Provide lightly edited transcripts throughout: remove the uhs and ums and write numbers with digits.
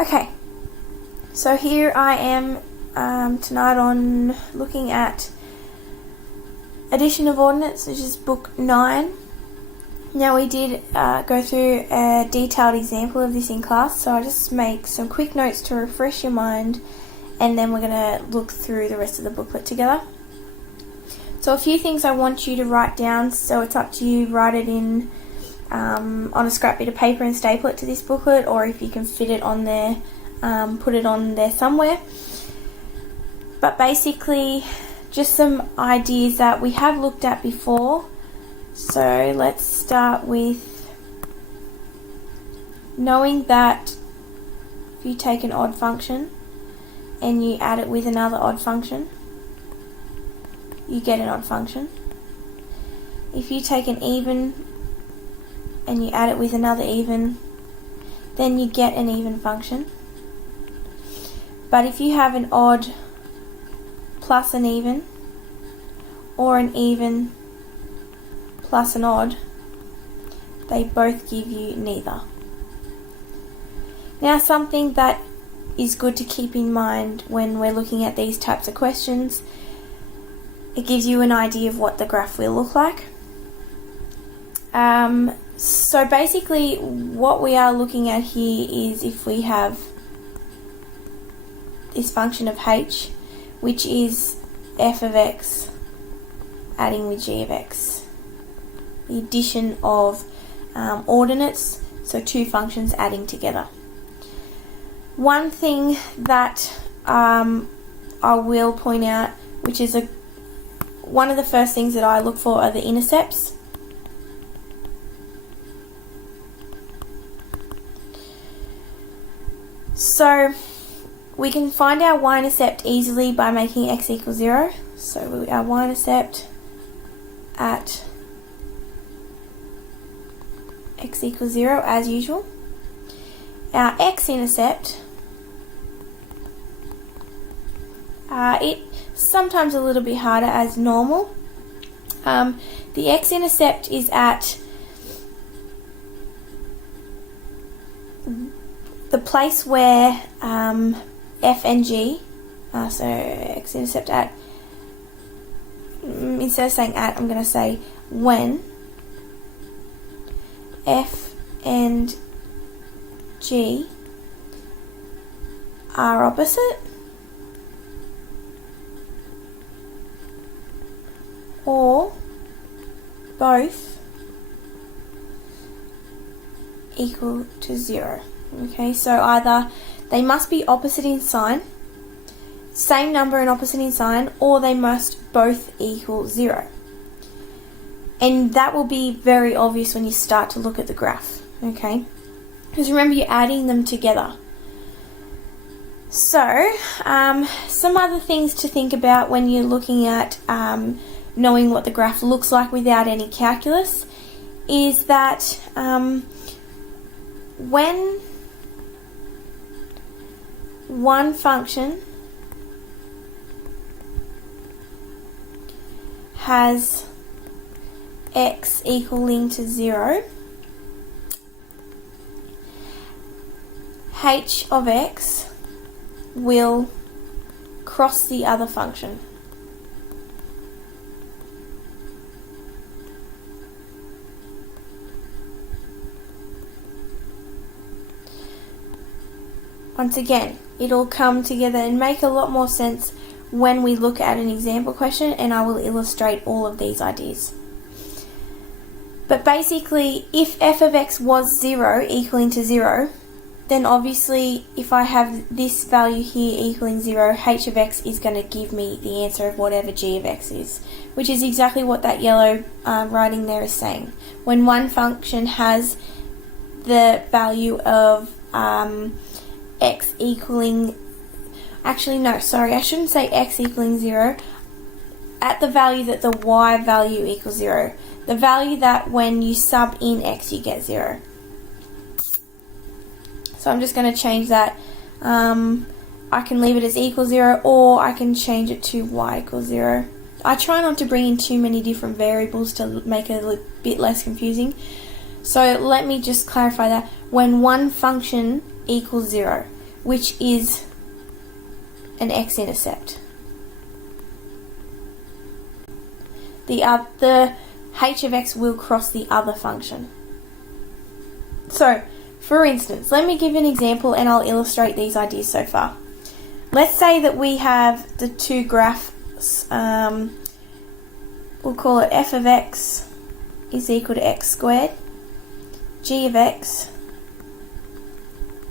Okay, so here I am tonight on looking at Addition of Ordinates, which is book 9. Now we did go through a detailed example of this in class, so I'll just make some quick notes to refresh your mind, and then we're going to look through the rest of the booklet together. So a few things I want you to write down, so it's up to you. Write it in on a scrap bit of paper and staple it to this booklet, or if you can fit it on there, put it on there somewhere. But basically, just some ideas that we have looked at before. So let's start with knowing that if you take an odd function and you add it with another odd function, you get an odd function. If you take an even and you add it with another even, then you get an even function. But if you have an odd plus an even, or an even plus an odd, they both give you neither. Now, something that is good to keep in mind when we're looking at these types of questions, it gives you an idea of what the graph will look like. So basically what we are looking at here is if we have this function of h, which is f of x adding with g of x. The addition of ordinates, so two functions adding together. One thing that I will point out, which is one of the first things that I look for, are the intercepts. So we can find our y-intercept easily by making x equal 0. So our y-intercept at x equals 0 as usual. Our x-intercept, it's sometimes a little bit harder as normal. The x-intercept is at the place where f and g, so x-intercept at, instead of saying at, I'm going to say when f and g are opposite, or both equal to 0. Okay, so either they must be opposite in sign, same number and opposite in sign, or they must both equal 0. And that will be very obvious when you start to look at the graph, okay? Because remember, you're adding them together. So, some other things to think about when you're looking at knowing what the graph looks like without any calculus is that when one function has x equaling to 0, h of x will cross the other function. Once again, it'll come together and make a lot more sense when we look at an example question, and I will illustrate all of these ideas. But basically, if f of x was 0 equaling to 0, then obviously if I have this value here equaling 0, h of x is going to give me the answer of whatever g of x is, which is exactly what that yellow writing there is saying. When one function has the value of x equaling, actually no, sorry, I shouldn't say x equaling 0, at the value that the y value equals 0, the value that when you sub in x you get 0. So I'm just going to change that. I can leave it as equal 0, or I can change it to y equals 0. I try not to bring in too many different variables to make it a bit less confusing. So let me just clarify that. When one function equals 0, which is an x-intercept. The h of x will cross the other function. So, for instance, let me give an example and I'll illustrate these ideas so far. Let's say that we have the two graphs, we'll call it f of x is equal to x squared, g of x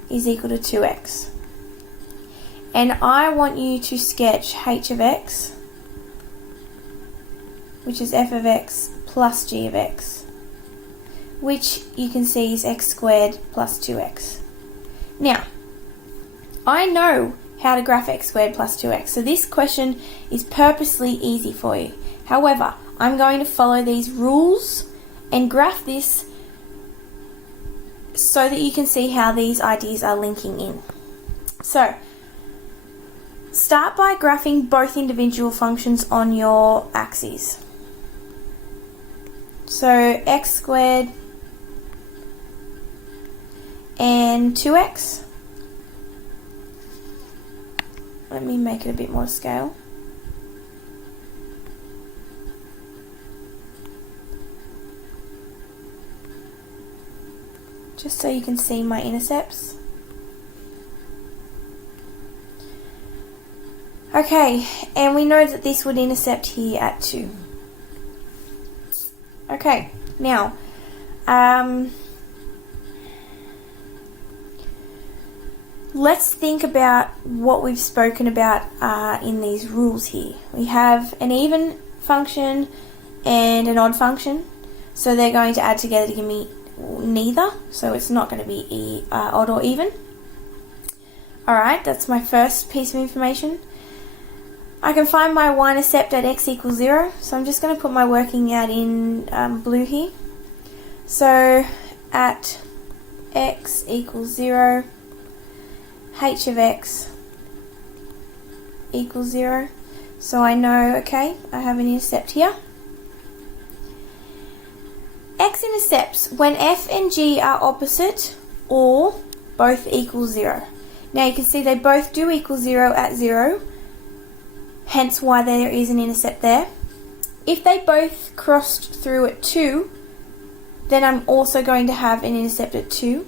is equal to 2x. And I want you to sketch h of x, which is f of x plus g of x, which you can see is x squared plus 2x. Now, I know how to graph x squared plus 2x, so this question is purposely easy for you. However, I'm going to follow these rules and graph this so that you can see how these ideas are linking in. So, start by graphing both individual functions on your axes. So x squared and 2x. Let me make it a bit more scale. Just so you can see my intercepts. Okay, and we know that this would intercept here at 2. Okay, now, let's think about what we've spoken about in these rules here. We have an even function and an odd function, so they're going to add together to give me neither, so it's not going to be odd or even. Alright, that's my first piece of information. I can find my y-intercept at x equals 0, so I'm just going to put my working out in blue here. So at x equals 0, h of x equals 0, so I know, okay, I have an intercept here. X-intercepts when f and g are opposite or both equal 0. Now you can see they both do equal 0 at 0, hence why there is an intercept there. If they both crossed through at 2, then I'm also going to have an intercept at 2.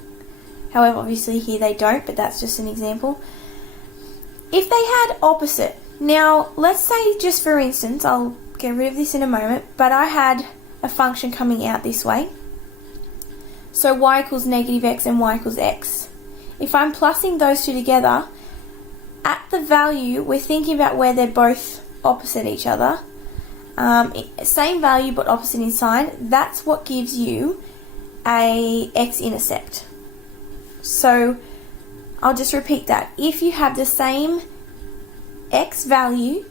However, obviously here they don't, but that's just an example. If they had opposite, now let's say just for instance, I'll get rid of this in a moment, but I had a function coming out this way. So y equals negative x and y equals x. If I'm plussing those two together, at the value, we're thinking about where they're both opposite each other. Same value but opposite in sign. That's what gives you a x-intercept. So I'll just repeat that. If you have the same x value,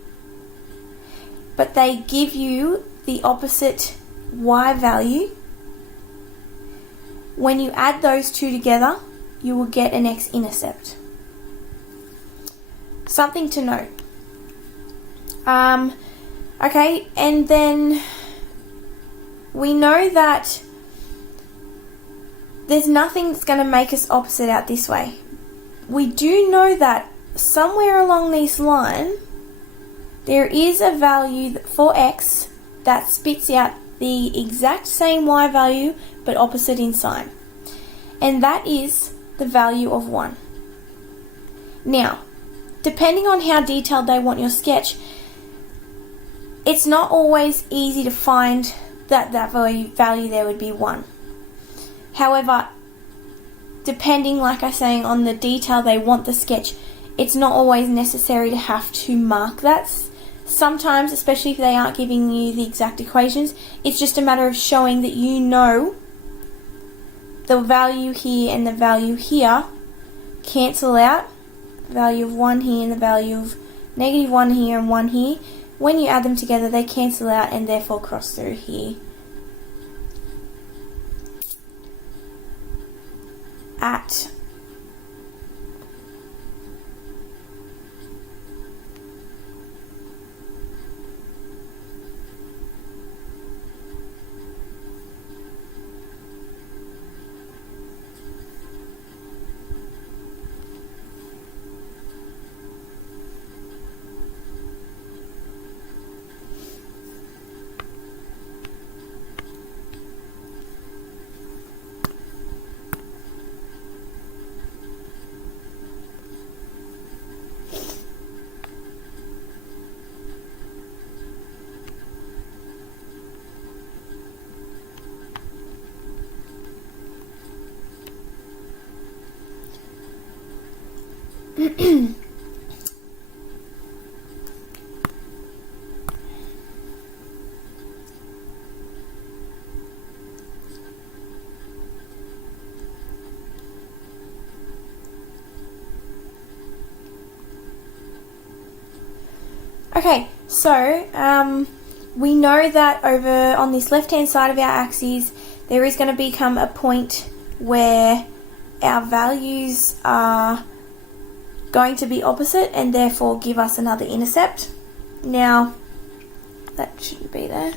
but they give you the opposite y value, when you add those two together, you will get an x-intercept. Something to note. Okay, and then we know that there's nothing that's going to make us opposite out this way. We do know that somewhere along this line there is a value for x that spits out the exact same y value but opposite in sign, and that is the value of 1. Now, depending on how detailed they want your sketch, it's not always easy to find that value there would be 1. However, depending, like I was saying, on the detail they want the sketch, it's not always necessary to have to mark that. Sometimes, especially if they aren't giving you the exact equations, it's just a matter of showing that you know the value here and the value here cancel out. The value of 1 here and the value of negative 1 here and 1 here. When you add them together, they cancel out and therefore cross through here. At Okay, so we know that over on this left-hand side of our axis, there is going to become a point where our values are going to be opposite and therefore give us another intercept. Now, that shouldn't be there.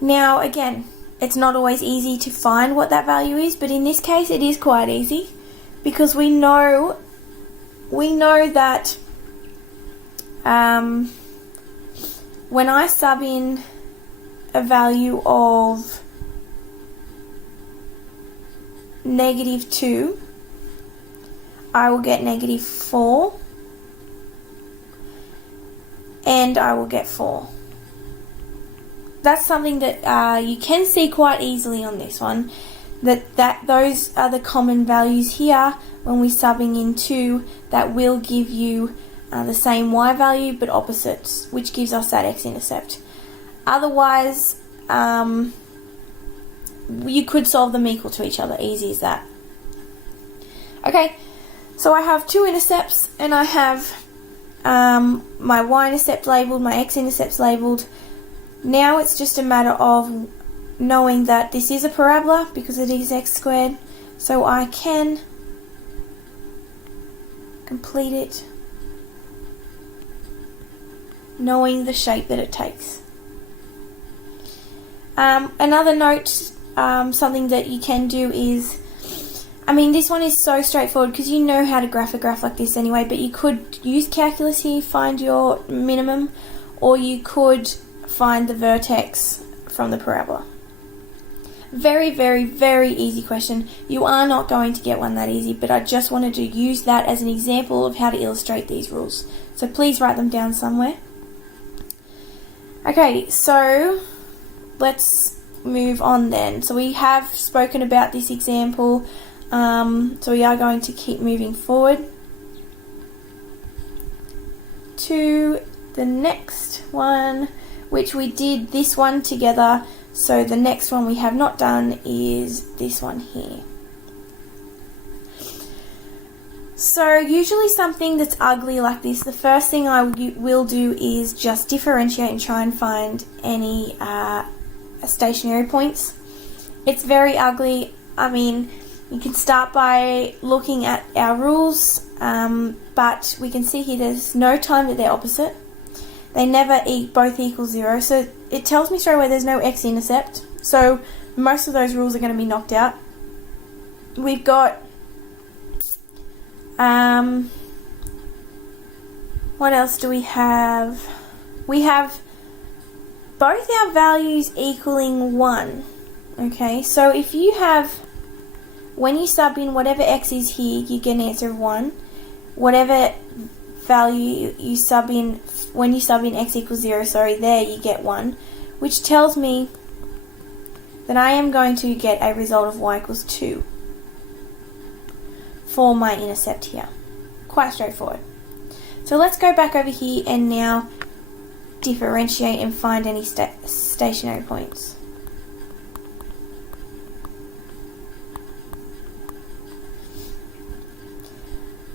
Now, again, it's not always easy to find what that value is, but in this case it is quite easy because we know that when I sub in a value of -2, I will get -4 and I will get 4. That's something that you can see quite easily on this one, that those are the common values here when we're subbing in 2 that will give you the same y value but opposites, which gives us that x-intercept. Otherwise, you could solve them equal to each other, easy as that. Okay, so I have 2 intercepts and I have my y-intercept labelled, my x-intercepts labelled. Now it's just a matter of knowing that this is a parabola because it is x squared, so I can complete it knowing the shape that it takes. Another note, something that you can do is, this one is so straightforward because you know how to graph a graph like this anyway, but you could use calculus here, find your minimum, or you could find the vertex from the parabola. Very, very, very easy question. You are not going to get one that easy, but I just wanted to use that as an example of how to illustrate these rules. So please write them down somewhere. Okay, so let's move on then. So we have spoken about this example, so we are going to keep moving forward to the next one, which we did this one together. So the next one we have not done is this one here. So usually something that's ugly like this, the first thing I will do is just differentiate and try and find any stationary points. It's very ugly. You can start by looking at our rules, but we can see here there's no time that they're opposite. They never both equal 0, so it tells me straight away there's no x-intercept, so most of those rules are going to be knocked out. We've got what else do we have? We have both our values equaling 1. Okay, so if you have, when you sub in whatever x is here, you get an answer of 1. Whatever value you sub in, when you sub in x equals 0, there you get 1, which tells me that I am going to get a result of y equals 2 for my intercept here. Quite straightforward. So let's go back over here and now differentiate and find any stationary points.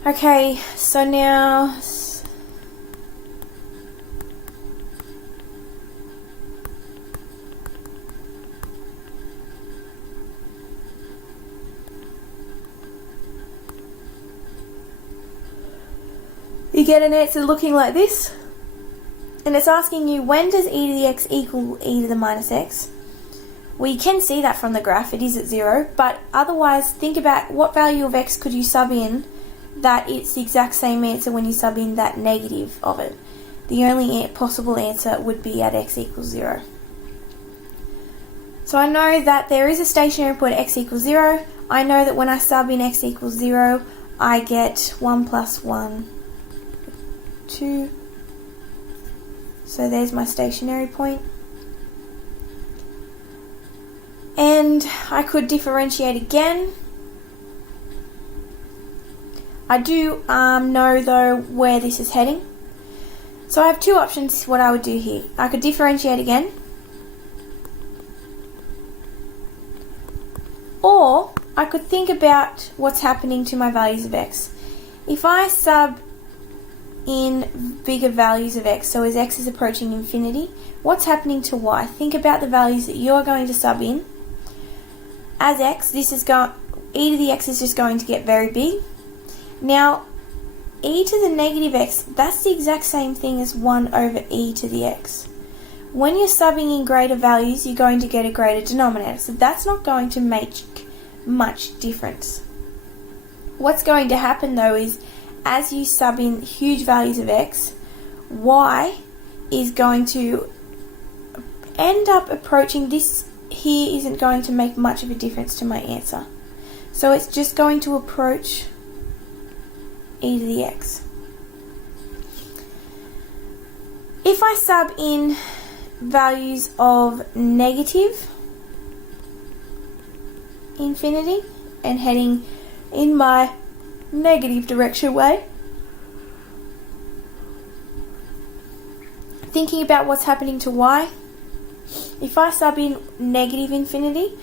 Okay, so now you get an answer looking like this, and it's asking you, when does e to the x equal e to the minus x? We can see that from the graph, it is at 0, but otherwise think about what value of x could you sub in that it's the exact same answer when you sub in that negative of it. The only possible answer would be at x equals 0. So I know that there is a stationary point at x equals 0. I know that when I sub in x equals 0, I get 1 plus 1, 2. So there's my stationary point. And I could differentiate again. I do know though where this is heading. So I have two options what I would do here. I could differentiate again, or I could think about what's happening to my values of x. If I sub in bigger values of x, so as x is approaching infinity, what's happening to y? Think about the values that you're going to sub in. As x, this is e to the x is just going to get very big. Now, e to the negative x, that's the exact same thing as 1 over e to the x. When you're subbing in greater values, you're going to get a greater denominator, so that's not going to make much difference. What's going to happen though is, as you sub in huge values of x, y is going to end up approaching this. Here isn't going to make much of a difference to my answer. So it's just going to approach e to the x. If I sub in values of negative infinity and heading in my negative direction way, thinking about what's happening to y, if I sub in negative infinity,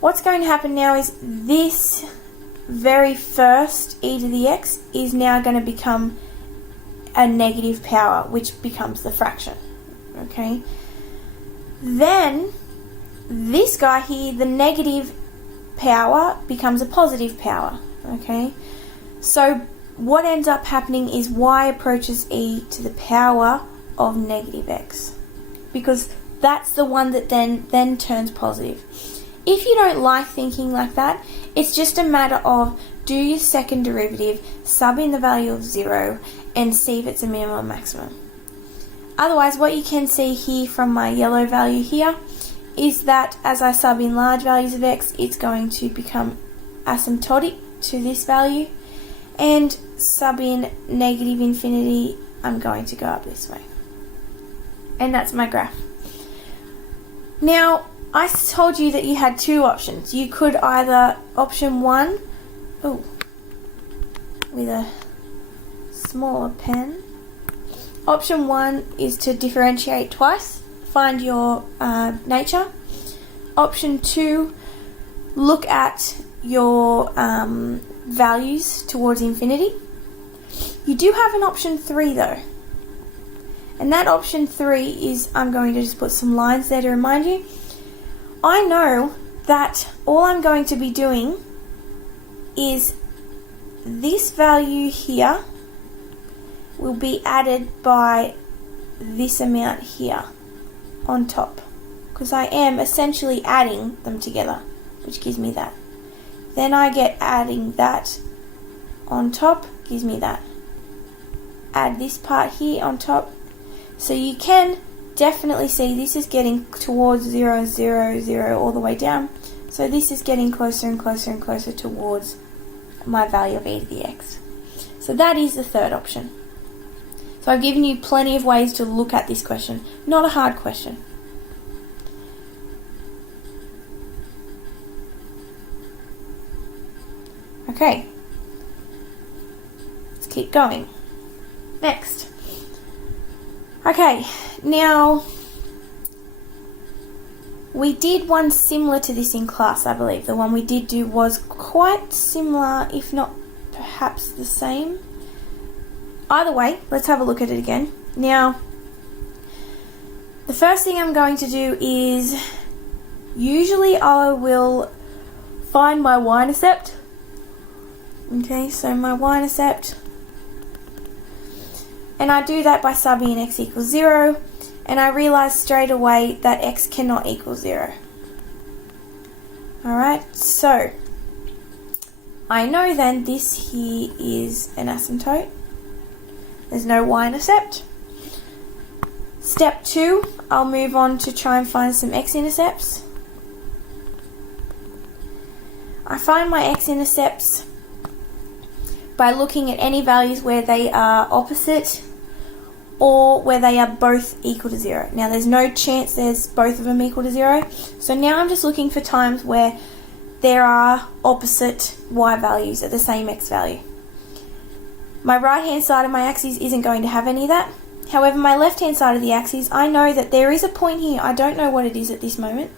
what's going to happen now is this very first e to the x is now going to become a negative power, which becomes the fraction. Okay? Then this guy here, the negative power, becomes a positive power. Okay? So what ends up happening is y approaches e to the power of negative x, because that's the one that then turns positive. If you don't like thinking like that, it's just a matter of do your second derivative, sub in the value of 0, and see if it's a minimum or maximum. Otherwise, what you can see here from my yellow value here is that as I sub in large values of x, it's going to become asymptotic to this value, and sub in negative infinity, I'm going to go up this way. And that's my graph. Now, I told you that you had two options. You could either, option 1, with a smaller pen. Option 1 is to differentiate twice, find your nature. Option 2, look at your values towards infinity. You do have an option 3 though. And that option 3 is, I'm going to just put some lines there to remind you. I know that all I'm going to be doing is this value here will be added by this amount here on top, because I am essentially adding them together, which gives me that. Then I get adding that on top, gives me that. Add this part here on top. So you can definitely see this is getting towards 0, 0, 0 all the way down. So this is getting closer and closer and closer towards my value of e to the x. So that is the third option. So I've given you plenty of ways to look at this question. Not a hard question. Okay. Let's keep going. Next. Okay, now we did one similar to this in class, I believe. The one we did do was quite similar, if not perhaps the same. Either way, let's have a look at it again. Now, the first thing I'm going to do is, usually I will find my y-intercept. Okay, so my y-intercept. And I do that by subbing in x equals 0, and I realize straight away that x cannot equal 0. Alright, so I know then this here is an asymptote. There's no y-intercept. Step 2, I'll move on to try and find some x-intercepts. I find my x-intercepts by looking at any values where they are opposite or where they are both equal to 0. Now there's no chance there's both of them equal to 0, so now I'm just looking for times where there are opposite y values at the same x value. My right hand side of my axis isn't going to have any of that. However, my left hand side of the axis, I know that there is a point here. I don't know what it is at this moment,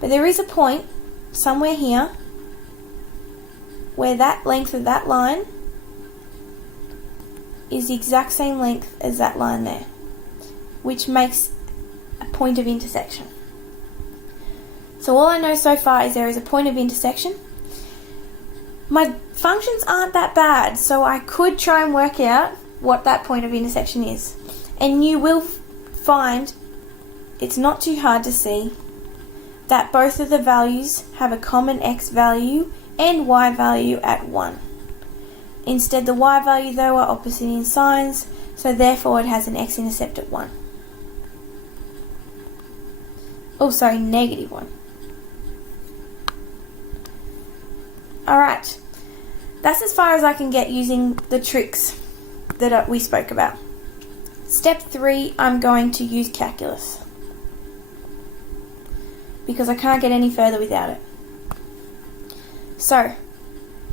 but there is a point somewhere here where that length of that line is the exact same length as that line there, which makes a point of intersection. So all I know so far is there is a point of intersection. My functions aren't that bad, so I could try and work out what that point of intersection is. And you will find it's not too hard to see that both of the values have a common x value and y value at 1. Instead, the y value though are opposite in signs, so therefore it has an x-intercept at 1. Oh, sorry, negative 1. Alright, that's as far as I can get using the tricks that we spoke about. Step 3, I'm going to use calculus, because I can't get any further without it. So,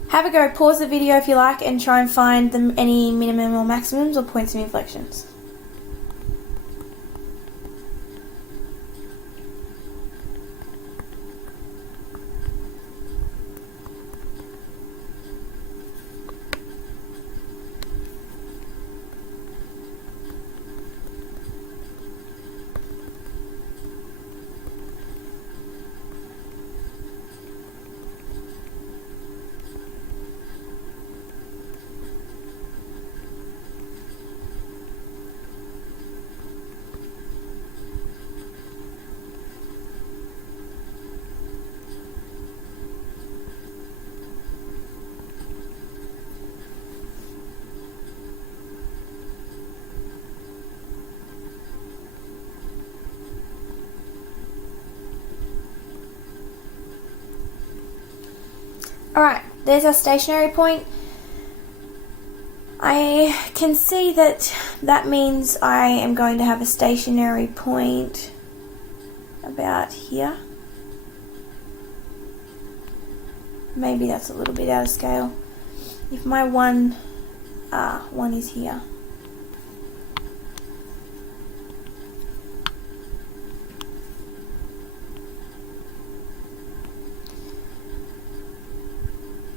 have a go, pause the video if you like, and try and find any minimum or maximums or points of inflections. Alright, there's our stationary point. I can see that that means I am going to have a stationary point about here. Maybe that's a little bit out of scale. If my one is here.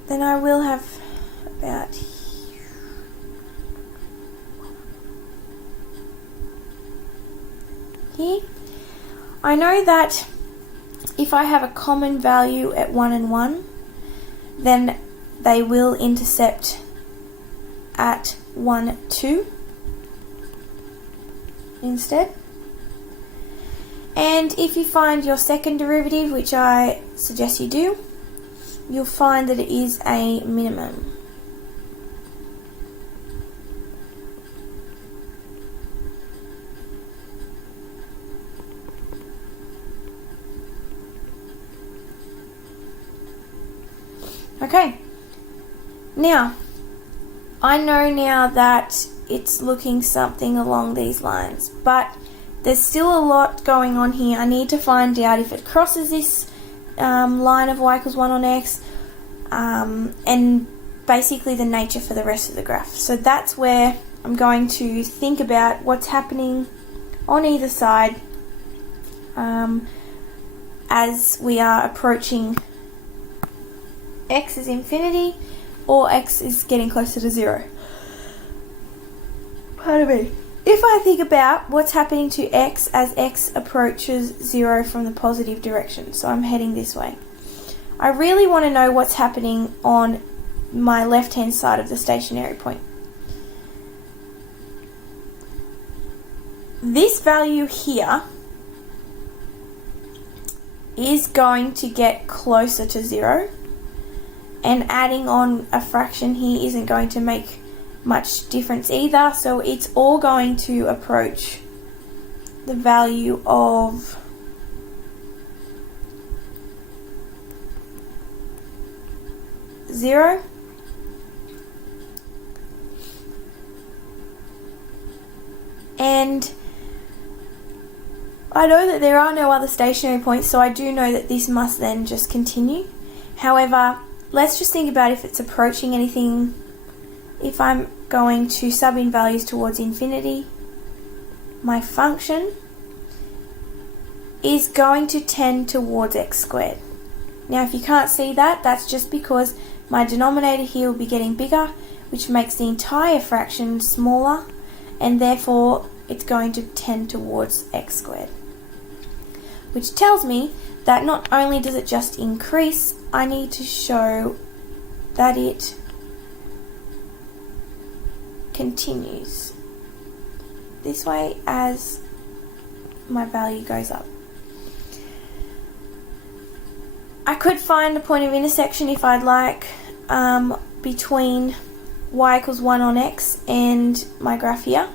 Then I will have about here. I know that if I have a common value at 1 and 1, then they will intercept at 1, 2 instead. And if you find your second derivative, which I suggest you do, you'll find that it is a minimum. Okay, now I know now that it's looking something along these lines, but there's still a lot going on here. I need to find out if it crosses this line of y equals 1 on x, and basically the nature for the rest of the graph. So that's where I'm going to think about what's happening on either side as we are approaching x is infinity or x is getting closer to 0. Pardon me. If I think about what's happening to x as x approaches 0 from the positive direction, so I'm heading this way, I really want to know what's happening on my left hand side of the stationary point. This value here is going to get closer to 0, and adding on a fraction here isn't going to make much difference either, so it's all going to approach the value of zero. And I know that there are no other stationary points, so I do know that this must then just continue. However, let's just think about if it's approaching anything if I'm going to sub in values towards infinity, my function is going to tend towards x squared. Now if you can't see that, that's just because my denominator here will be getting bigger, which makes the entire fraction smaller, and therefore it's going to tend towards x squared. Which tells me that not only does it just increase, I need to show that it continues this way as my value goes up. I could find a point of intersection if I'd like between y equals 1 on x and my graph here.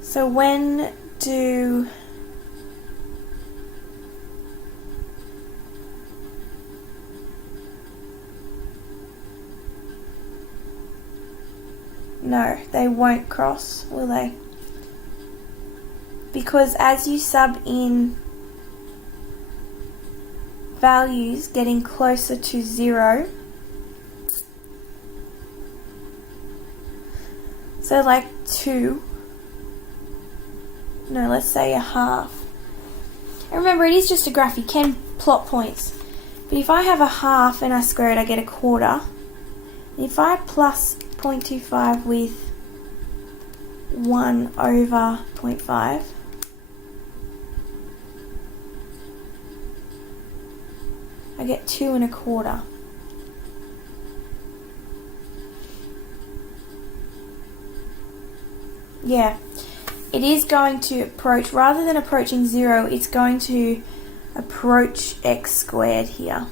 So when do no, they won't cross, will they? Because as you sub in values getting closer to 0, so like 2, no, let's say a half. And remember, it is just a graph, you can plot points. But if I have a half and I square it, I get a quarter. And if I plus 0.25 with 1 over 0.5, I get 2 1/4. Yeah, it is going to approach, rather than approaching 0, it's going to approach x squared here.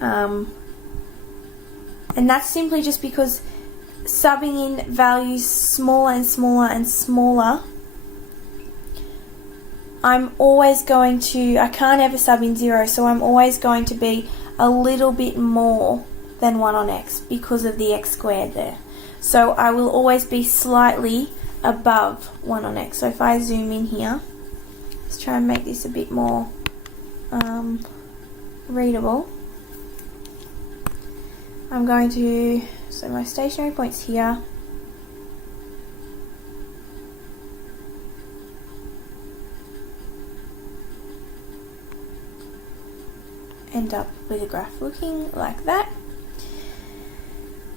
And that's simply just because subbing in values smaller and smaller and smaller, I'm always going to, I can't ever sub in 0, so I'm always going to be a little bit more than 1 on x because of the x squared there. So I will always be slightly above 1 on x. So if I zoom in here, let's try and make this a bit more readable. I'm going to, so my stationary point's here. End up with a graph looking like that.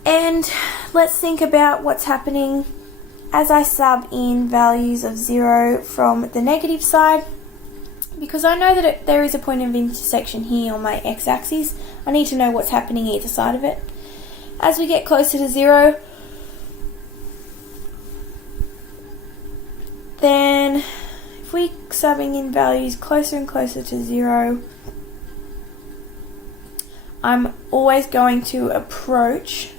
And let's think about what's happening as I sub in values of 0 from the negative side. Because I know that there is a point of intersection here on my x-axis, I need to know what's happening either side of it. As we get closer to 0, then if we're subbing in values closer and closer to 0, I'm always going to approach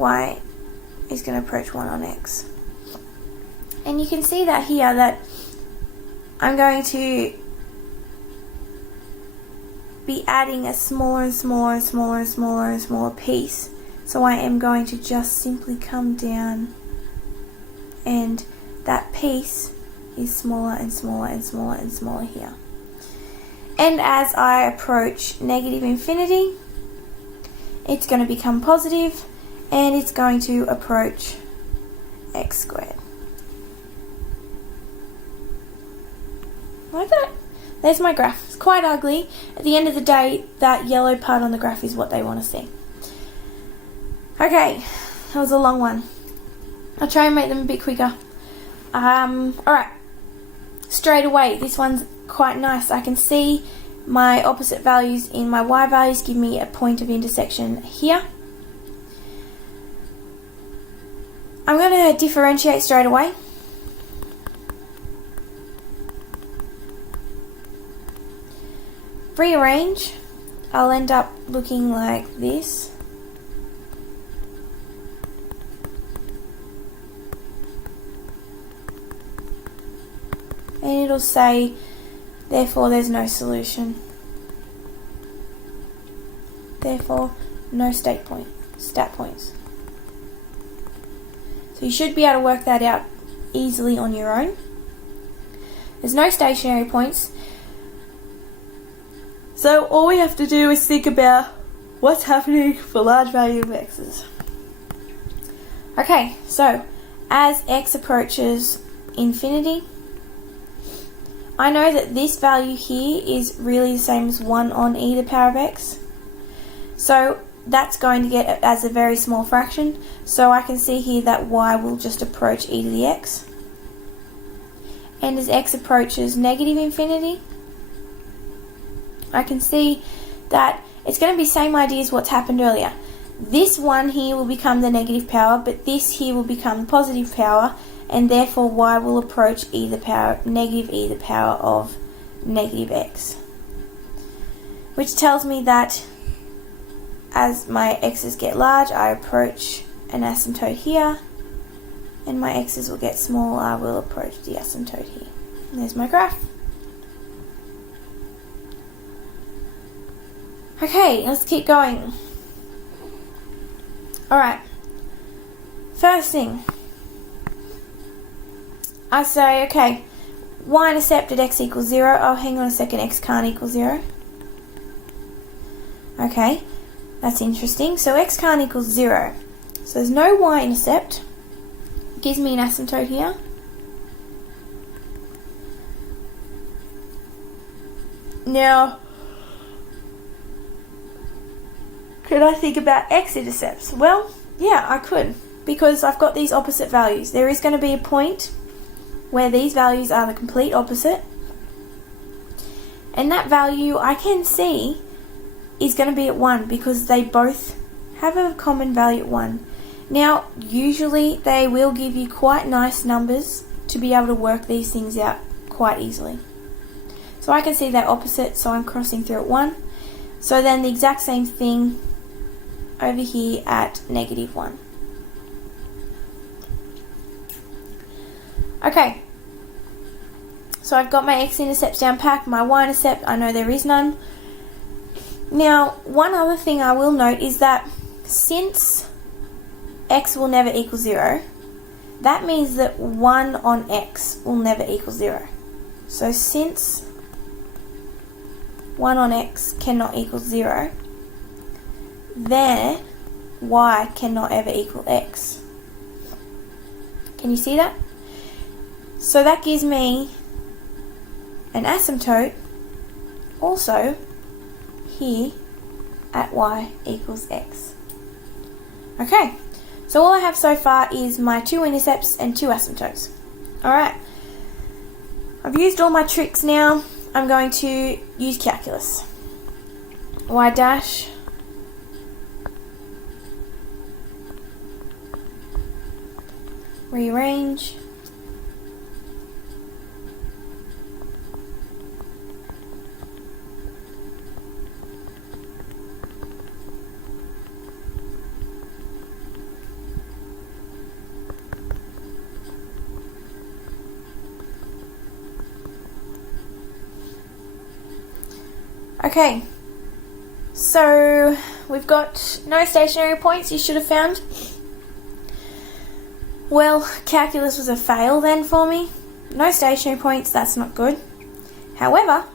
y is going to approach 1 on x. And you can see that here that I'm going to be adding a smaller and smaller and smaller and smaller and smaller piece. So I am going to just simply come down, and that piece is smaller and smaller and smaller and smaller here. And as I approach negative infinity, it's going to become positive, and it's going to approach x squared. Like that. There's my graph. It's quite ugly. At the end of the day, that yellow part on the graph is what they want to see. Okay, that was a long one. I'll try and make them a bit quicker. Alright, straight away, this one's quite nice. I can see my opposite values in my y values give me a point of intersection here. I'm going to differentiate straight away. Rearrange, I'll end up looking like this. And it'll say, therefore there's no solution. Therefore, no stat points. So you should be able to work that out easily on your own. There's no stationary points. So all we have to do is think about what's happening for large value of x's. Okay, so as x approaches infinity, I know that this value here is really the same as 1 on e to the power of x. So that's going to get as a very small fraction. So I can see here that y will just approach e to the x. And as x approaches negative infinity, I can see that it's going to be the same idea as what's happened earlier. This one here will become the negative power, but this here will become the positive power, and therefore y will approach e to the power, negative e to the power of negative x. Which tells me that as my x's get large, I approach an asymptote here, and my x's will get small, I will approach the asymptote here. And there's my graph. Okay, let's keep going. Alright, first thing, I say, okay, y-intercept at x equals 0. Oh, hang on a second, x can't equal 0. Okay, that's interesting. So x can't equal 0. So there's no y-intercept. Gives me an asymptote here. Now, could I think about x-intercepts? Well, yeah, I could, because I've got these opposite values. There is going to be a point where these values are the complete opposite, and that value I can see is going to be at 1 because they both have a common value at 1. Now, usually they will give you quite nice numbers to be able to work these things out quite easily. So I can see they're opposite, so I'm crossing through at 1. So then the exact same thing over here at negative 1. Okay, so I've got my x-intercepts down packed, my y-intercept, I know there is none. Now, one other thing I will note is that since x will never equal 0, that means that 1 on x will never equal 0. So since 1 on x cannot equal 0, then y cannot ever equal x. Can you see that? So that gives me an asymptote also here at y equals x. Okay, so all I have so far is my 2 intercepts and 2 asymptotes. Alright, I've used all my tricks now. I'm going to use calculus. Y dash rearrange Okay, so we've got no stationary points you should have found. Well, calculus was a fail then for me. No stationary points, that's not good. However,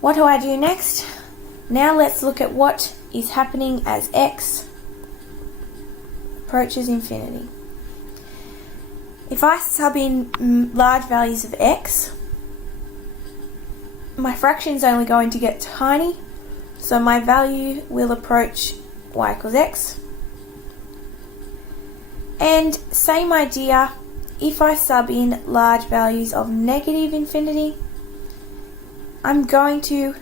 what do I do next? Now let's look at what is happening as x approaches infinity. If I sub in large values of x, my fraction is only going to get tiny, so my value will approach y equals x. And same idea, if I sub in large values of negative infinity, I'm going to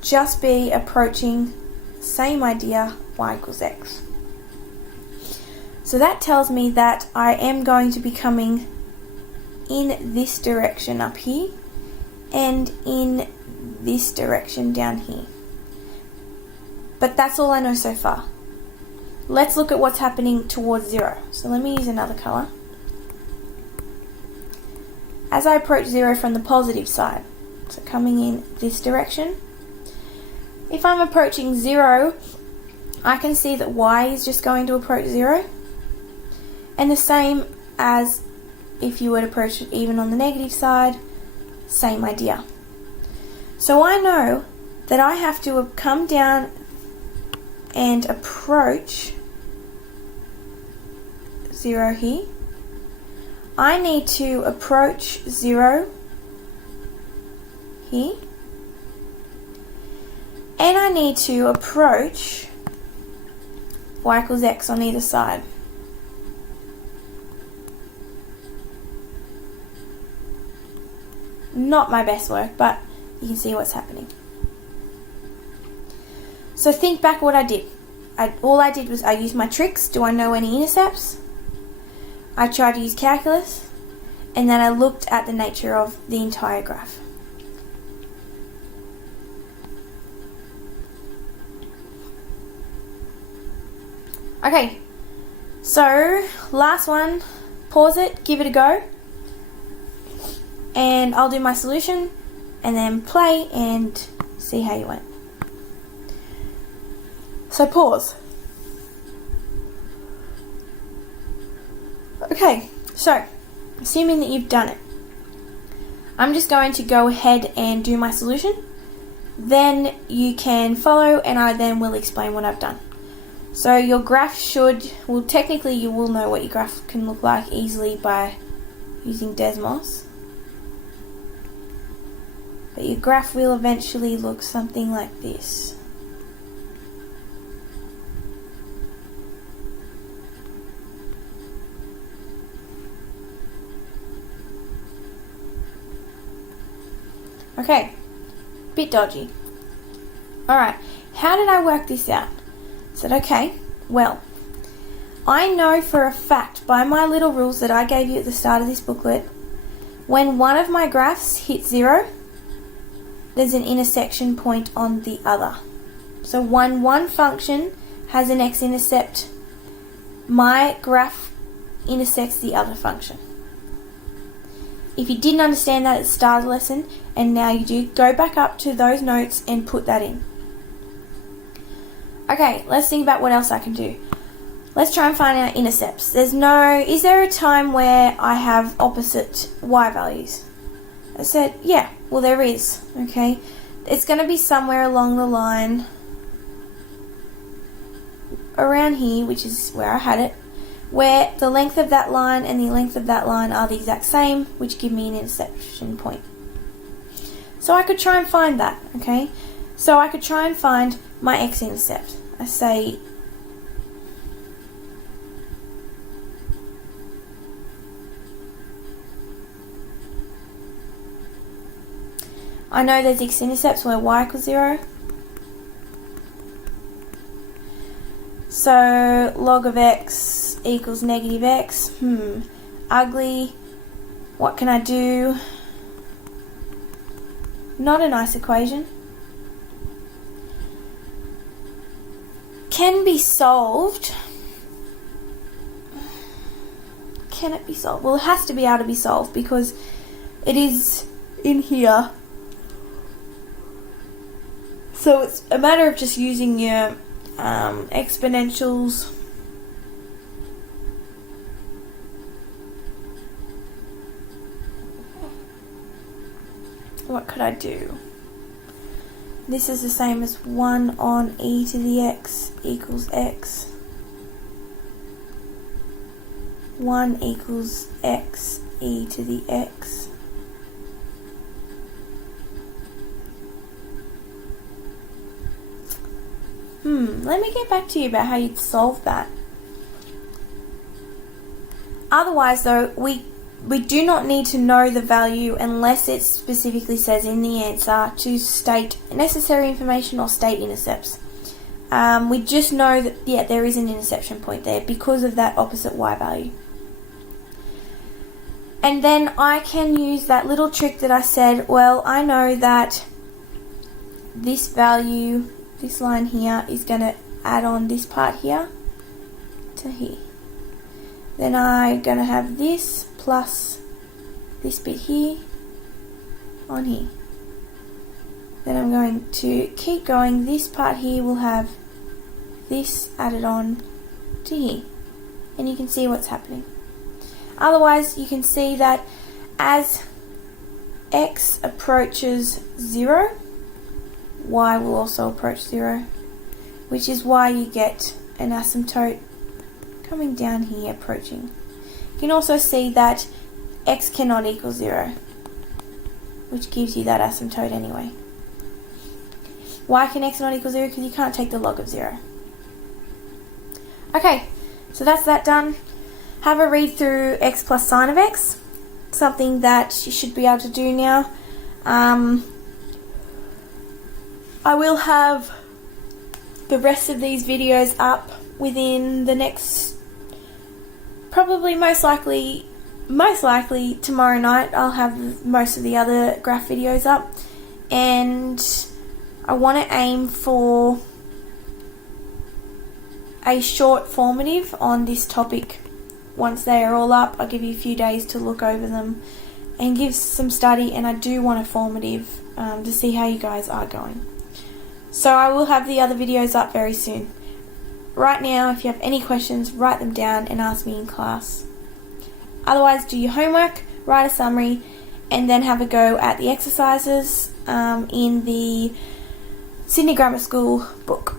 just be approaching same idea, y equals x. So that tells me that I am going to be coming in this direction up here and in this direction down here. But that's all I know so far. Let's look at what's happening towards 0. So let me use another colour. As I approach 0 from the positive side, so coming in this direction, if I'm approaching 0, I can see that y is just going to approach 0. And the same as if you were to approach it even on the negative side, same idea. So I know that I have to come down and approach 0 here. I need to approach 0 here. And I need to approach y equals x on either side. Not my best work, but you can see what's happening. So think back what I did. All I did was I used my tricks. Do I know any intercepts? I tried to use calculus, and then I looked at the nature of the entire graph. Okay, so last one, pause it, give it a go, and I'll do my solution and then play and see how you went. So pause. Okay, so assuming that you've done it, I'm just going to go ahead and do my solution. Then you can follow and I then will explain what I've done. So your graph should, well technically you will know what your graph can look like easily by using Desmos. But your graph will eventually look something like this. Okay, bit dodgy. Alright, how did I work this out? I said, okay, well, I know for a fact by my little rules that I gave you at the start of this booklet, when one of my graphs hits 0, there's an intersection point on the other. So when one function has an x-intercept, my graph intersects the other function. If you didn't understand that at the start of the lesson, and now you do, go back up to those notes and put that in. Okay, let's think about what else I can do. Let's try and find our intercepts. Is there a time where I have opposite y values? I said, yeah, well there is, okay. It's going to be somewhere along the line around here, which is where I had it, where the length of that line and the length of that line are the exact same, which give me an intersection point. So I could try and find that, okay. So I could try and find my x-intercept. I say I know there's x-intercepts where y equals 0. So log of x equals negative x. Ugly. What can I do? Not a nice equation. Can be solved. Can it be solved? Well, it has to be able to be solved because it is in here. So it's a matter of just using your exponentials. What could I do? This is the same as 1 on e to the x equals x. 1 equals x e to the x. Let me get back to you about how you'd solve that. Otherwise though, we do not need to know the value unless it specifically says in the answer to state necessary information or state intercepts. We just know that, yeah, there is an interception point there because of that opposite y value. And then I can use that little trick that I said, well, I know that this value, this line here, is going to add on this part here to here. Then I'm going to have this plus this bit here on here. Then I'm going to keep going. This part here will have this added on to here. And you can see what's happening. Otherwise, you can see that as x approaches 0, y will also approach 0, which is why you get an asymptote coming down here approaching. You can also see that x cannot equal 0, which gives you that asymptote anyway. Why can x not equal 0? Because you can't take the log of 0. Okay, so that's that done. Have a read through x plus sine of x, something that you should be able to do now. I will have the rest of these videos up within the next, probably most likely tomorrow night. I'll have most of the other graph videos up, and I want to aim for a short formative on this topic. Once they are all up, I'll give you a few days to look over them and give some study, and I do want a formative to see how you guys are going. So I will have the other videos up very soon. Right now, if you have any questions, write them down and ask me in class. Otherwise, do your homework, write a summary, and then have a go at the exercises in the Sydney Grammar School book.